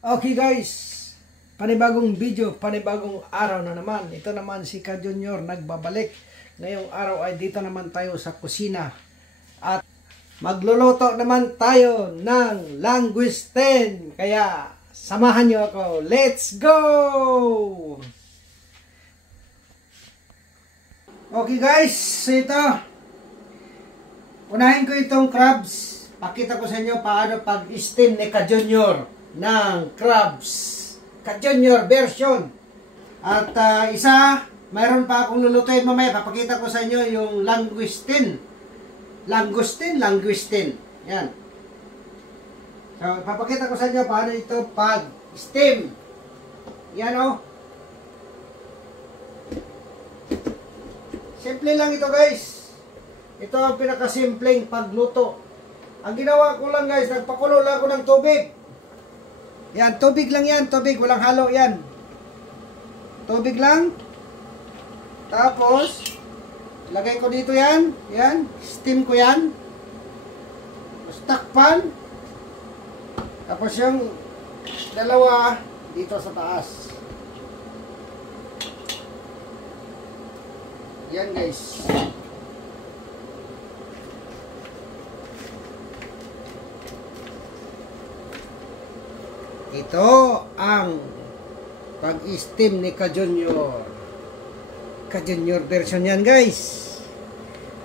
Okay guys, panibagong video, panibagong araw na naman. Ito naman si Ka Junior nagbabalik. Ngayong araw ay dito naman tayo sa kusina. At magluluto naman tayo ng langoustine. Kaya samahan nyo ako. Let's go! Okay guys, so ito. Unahin ko itong crabs. Pakita ko sa inyo paano pag-steam ni Ka Junior ng crabs. Ka Junior version. At isa, mayroon pa akong lulutuin mamaya. Papakita ko sa inyo yung langoustine. Langoustine. Yan. So, papakita ko sa inyo paano ito pag-steam. Yan o. Simple lang ito guys. Ito ang pinakasimpleng pagluto. Ang ginawa ko lang guys, nagpakulo lang ako ng tubig. Yan, tubig lang yan, tubig, walang halo yan. Tubig lang. Tapos, lagay ko dito yan. Yan, steam ko yan. Tapos takpan. Tapos yung dalawa dito sa taas. Yan guys. Ito ang pag-steam ni Ka Junior. Ka Junior version yan guys.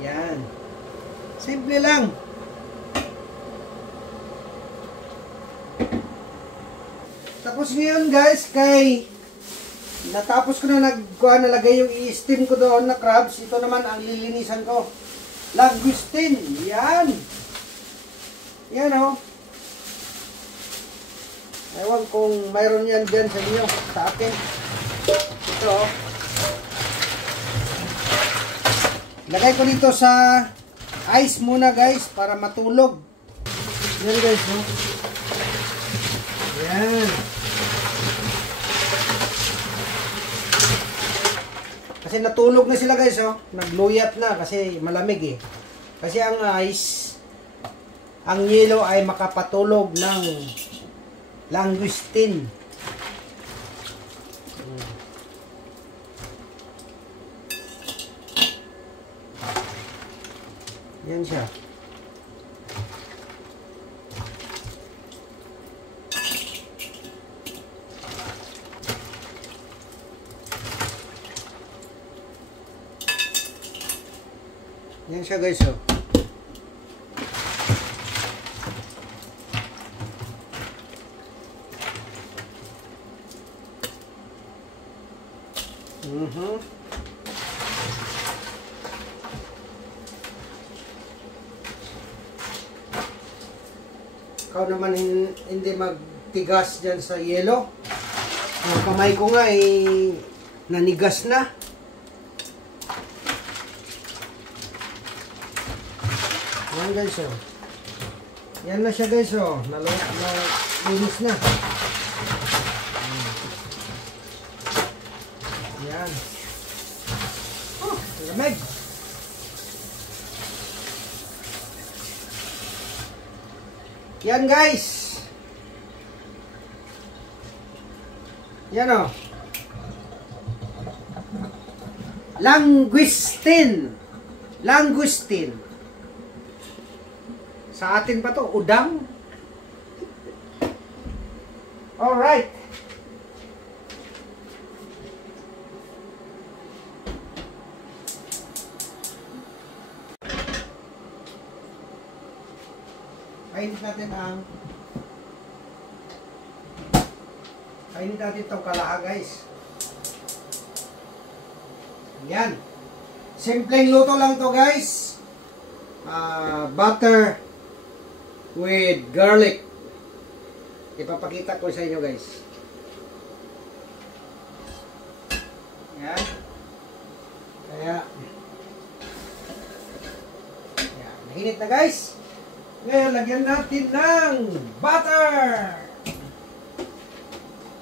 Yan. Simple lang. Tapos ngayon guys, kay natapos ko na nalagay yung i-steam ko doon na crabs. Ito naman ang lilinisan ko. Langoustine. Yan. Yan o. Ewan kung mayroon yan dyan sa inyo, sa akin. Ito. Lagay ko dito sa ice muna guys, para matulog. Yan guys, no? Yan. Kasi natulog na sila guys, oh. Nagluyat na kasi malamig eh. Kasi ang ice, ang yelo ay makapatulog ng langoustine. Yan siya. Yan siya guys, oh. Ikaw naman hindi magtigas dyan sa yelo. Ang kamay ko nga ay nanigas na. Yan guys, oh. Yan na siya guys, oh. Nalinis na. Yan. Oh, lamig. Yan guys. Yan o. Langoustine. Sa atin pa to, udang. Alright. Kainin natin itong kalaha guys. Yan. Simpleng luto lang to guys. Butter with garlic. Ipapakita ko sa inyo guys. Yan. Kaya yan. Mainit na guys. Ngayon, lagyan natin ng butter.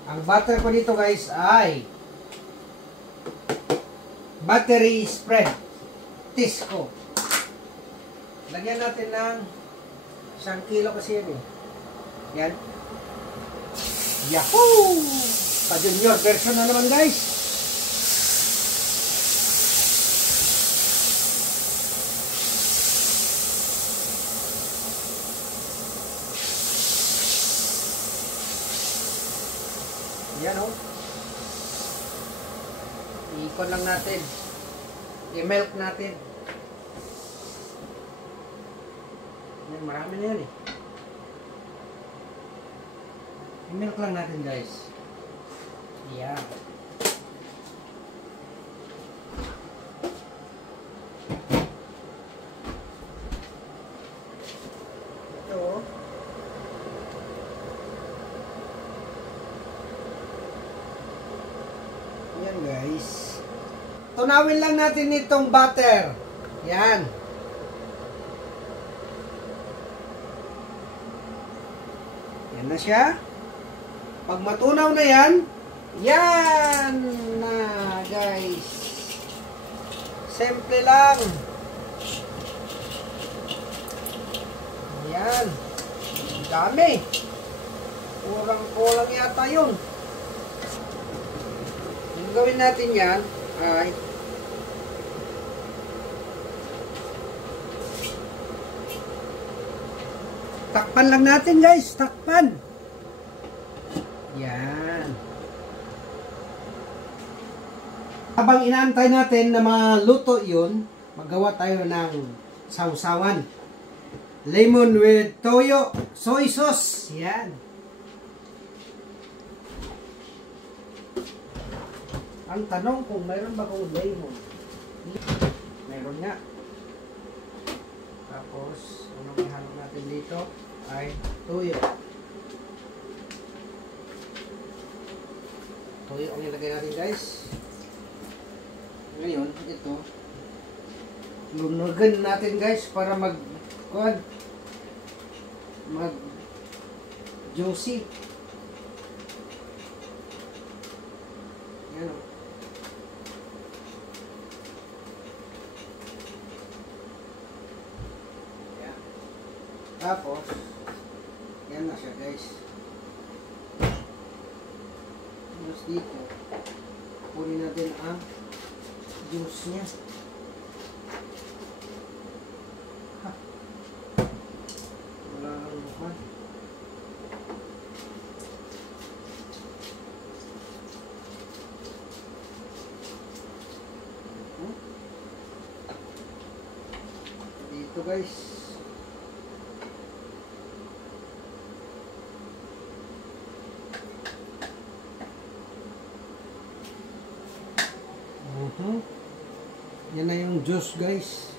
Ang butter ko dito guys ay buttery spread. Tisco. Lagyan natin ng 1 kilo kasi yan eh. Yan. Yahoo! Pa-junior version na naman guys. Yan o. Ikon lang natin. I-milk natin. Yan, marami na yan eh. I-milk lang natin guys. Yan. Ito o. Yan guys. Tunawin lang natin itong butter. Yan. Yan na siya. Pag matunaw na yan, yan na guys. Simple lang. Yan. Dami. Kurang-kurang yata yun. Yung gawin natin yan ay takpan lang natin guys, takpan. Yan. Habang inaantay natin na maluto yun, magawa tayo ng sausawan. Lemon with toyo, soy sauce. Yan. Ang tanong kung mayroon ba kung lemon. Mayroon nga. Tapos, anong ihalo natin dito ay toyo. Toyo ang ilagay natin guys. Ngayon, ito. Lunugan natin guys para mag juicy. Yan o. Tapos, yan na siya guys. Tapos dito, kunin natin ang juice niya. Ha. Wala ang mukhan. Dito guys. Yan na yung juice guys.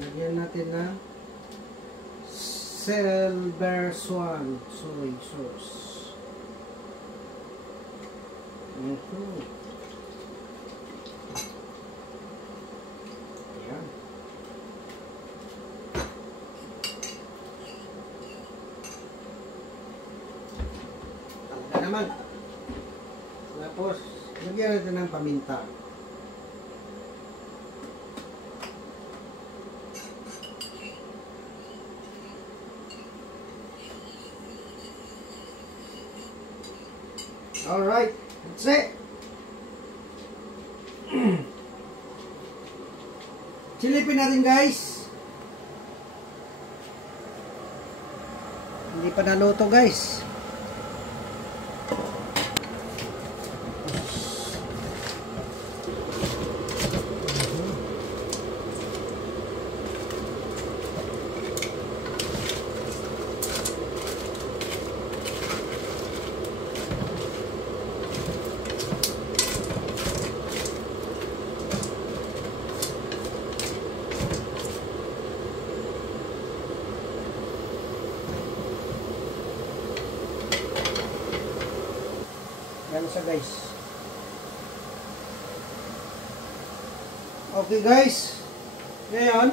Lagyan natin ng Silver Swan soy sauce. Yan. Naman. Tapos, lagyan natin ng paminta. Alright, that's it. Silipin natin guys. Hindi pa naluto guys. Yan siya guys. Okay guys. Ngayon,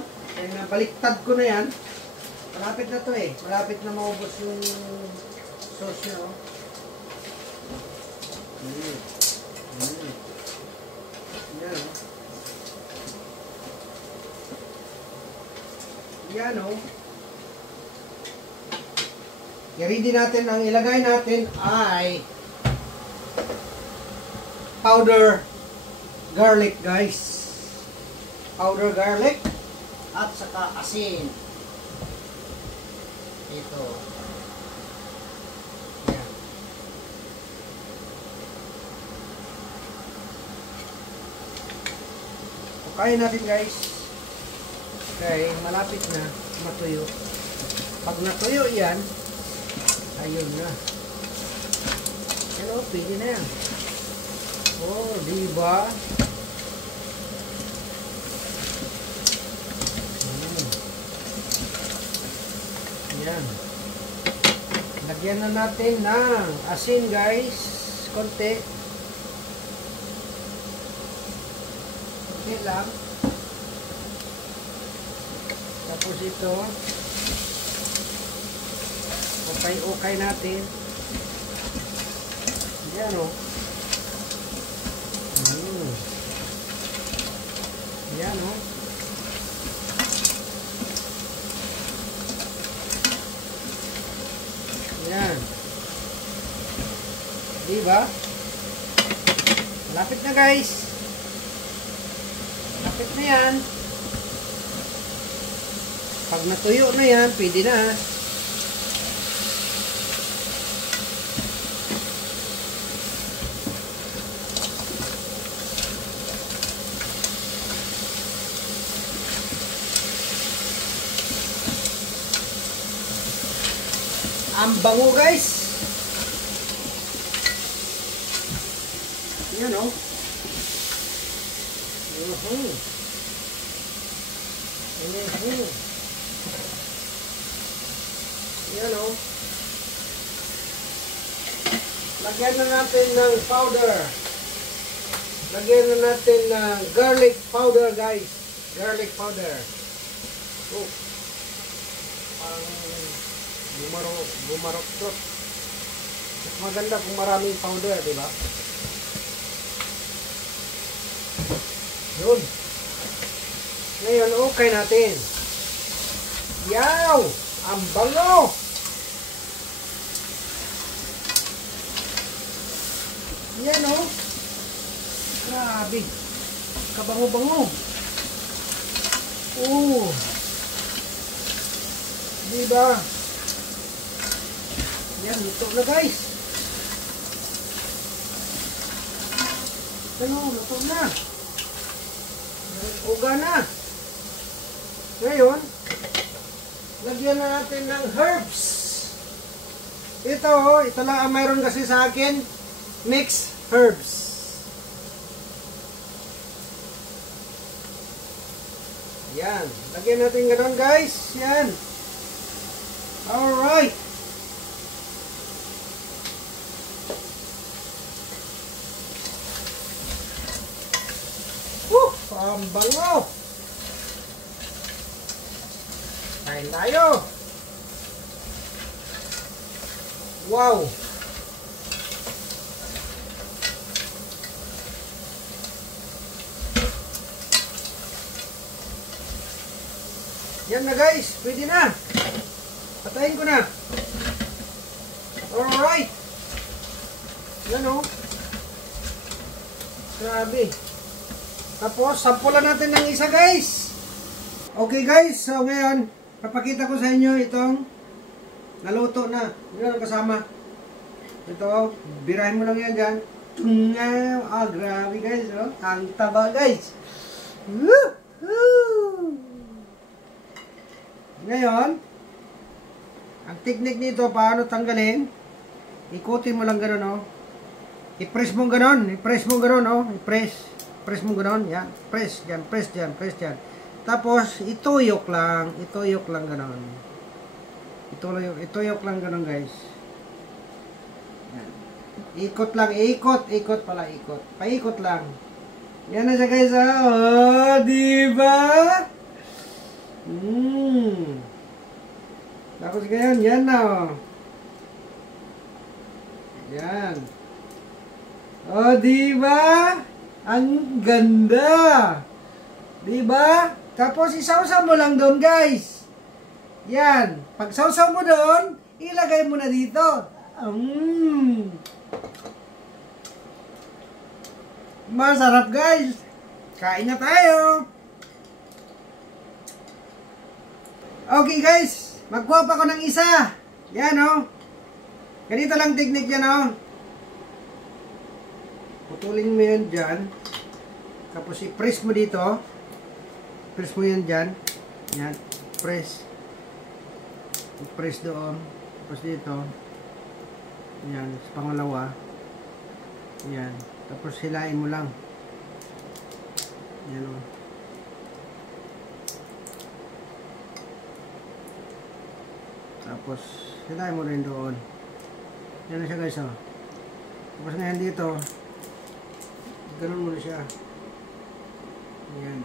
baliktad ko na yan. Malapit na to eh. Malapit na maubos yung sauce nyo. Yan. Yan o. I-ready natin, ang ilagay natin ay powder garlic, guys. Powder garlic at saka asin. Ito. Yan. Pukayin natin, guys. Okay, malapit na matuyo. Pag natuyo yan, ayun na. Yan o, pwede na yan. Oh, diba? Yan. Lagyan na natin ng asin, guys. Konti. Konti lang. Tapos ito. Okay natin. Yan o. Yan o. Yan. Diba? Malapit na, guys. Malapit na yan. Pag natuyo na yan, pwede na. Ang bango, guys. Yan o. Yan o. Lagyan na natin ng powder. Lagyan na natin ng garlic powder, guys. Garlic powder. Oh. Bumarok-trot. Mas maganda kung maraming powder, di ba? Yun. Ngayon, okay natin. Yaw! Ang bango! Yan o. Grabe. Kabango-bango. Oo. Diba? Yan, luto na, guys. Ano, luto na. Uga na. Ngayon, lagyan na natin ng herbs. Ito lang ang mayroon kasi sa akin. Mixed herbs. Yan. Lagyan natin gano'n, guys. Yan. Alright. Ang bango. Kain tayo. Wow. Yan na, guys. Pwede na. Patayin ko na. Alright. Yan o. Grabe. Tapos, sampulan natin ng isa, guys. Okay, guys. So, ngayon, papakita ko sa inyo itong naluto na. Yan ang kasama. Ito, birahin mo lang yan dyan. Tungaw. Ah, grabe, guys. Oh. Ang taba, guys. Woohoo! Ngayon, ang technique nito, paano tanggalin? Ikutin mo lang gano'n, oh. I-press mo gano'n. I-press mo gano'n, oh. I-press. Press mo gano'n, yan. Press, dyan, press dyan, press dyan. Tapos, ituyok lang gano'n. Ituyok lang gano'n, guys. Yan. Ikot lang, ikot pala, ikot. Paikot lang. Yan na siya, guys, ah. Oh, diba? Tapos ganyan, yan na, oh. Yan. Oh, diba? Ang ganda. Diba? Tapos isawsaw mo lang doon, guys. Yan. Pag sausaw mo doon, ilagay mo na dito. Masarap guys. Kain na tayo. Okay guys, magkuha pa ko ng isa. Yan o. Ganito lang technique yan o. Putulin mo yan dyan. Tapos i-press mo dito. Press mo yan dyan. Yan. Press. I-press doon. Tapos dito. Yan. Sa pangalawa. Yan. Tapos hilain mo lang. Yan o. Tapos hilain mo rin doon. Yan na siya guys o. Tapos ngayon dito. Ganun mo na siya. Yan.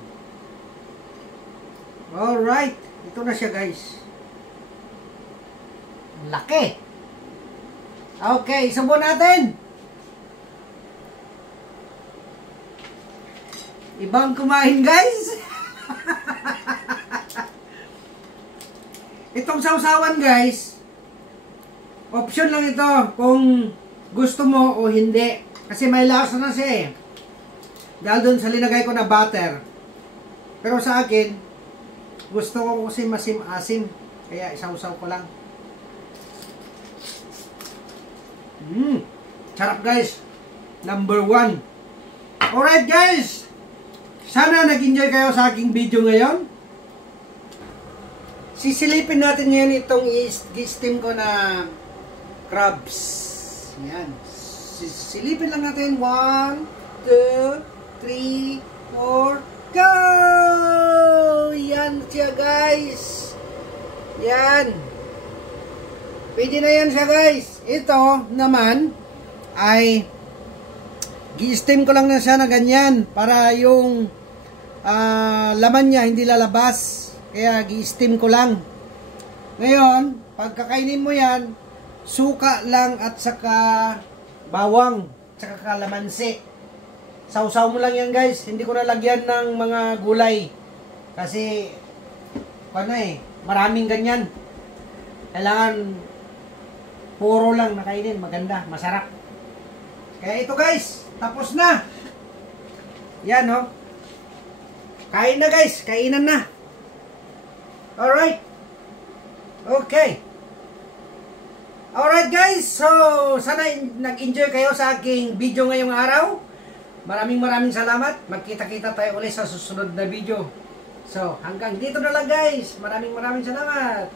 Alright. Ito na siya guys. Laki. Okay. Subo natin. Ibang kumain guys. Itong sausawan guys. Option lang ito. Kung gusto mo o hindi. Kasi may lasa na siya eh. Dahil doon sa linagay ko na butter. Pero sa akin, gusto ko kasi masim-asim. Kaya isawsaw ko lang. Sarap guys. Number 1. Alright guys. Sana nag-enjoy kayo sa aking video ngayon. Sisilipin natin ngayon itong i-steam ko na crabs. Yan. Silipin lang natin. 1, 2, 3, 4, go! Yan siya guys. Yan. Pwede na yan siya guys. Ito naman ay gi-steam ko lang na siya na ganyan para yung laman niya hindi lalabas. Kaya gi-steam ko lang. Ngayon, pagkakainin mo yan, suka lang at saka bawang, saka kalamansi. Sausaw mo lang yan guys. Hindi ko nalagyan ng mga gulay. Kasi, maraming ganyan. Kailangan puro lang nakainin. Maganda, masarap. Kaya ito guys, tapos na. Yan oh. Kain na guys, kainan na. Alright. Okay. Alright guys, so sana nag-enjoy kayo sa aking video ngayong araw. Maraming salamat. Magkita-kita tayo ulit sa susunod na video. So, hanggang dito na lang guys. Maraming salamat.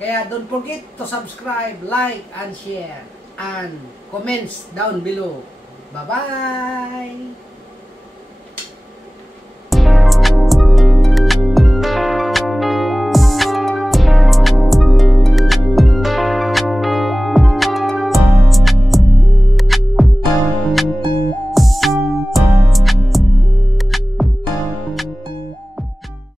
Kaya don't forget to subscribe, like, and share. And comments down below. Bye-bye!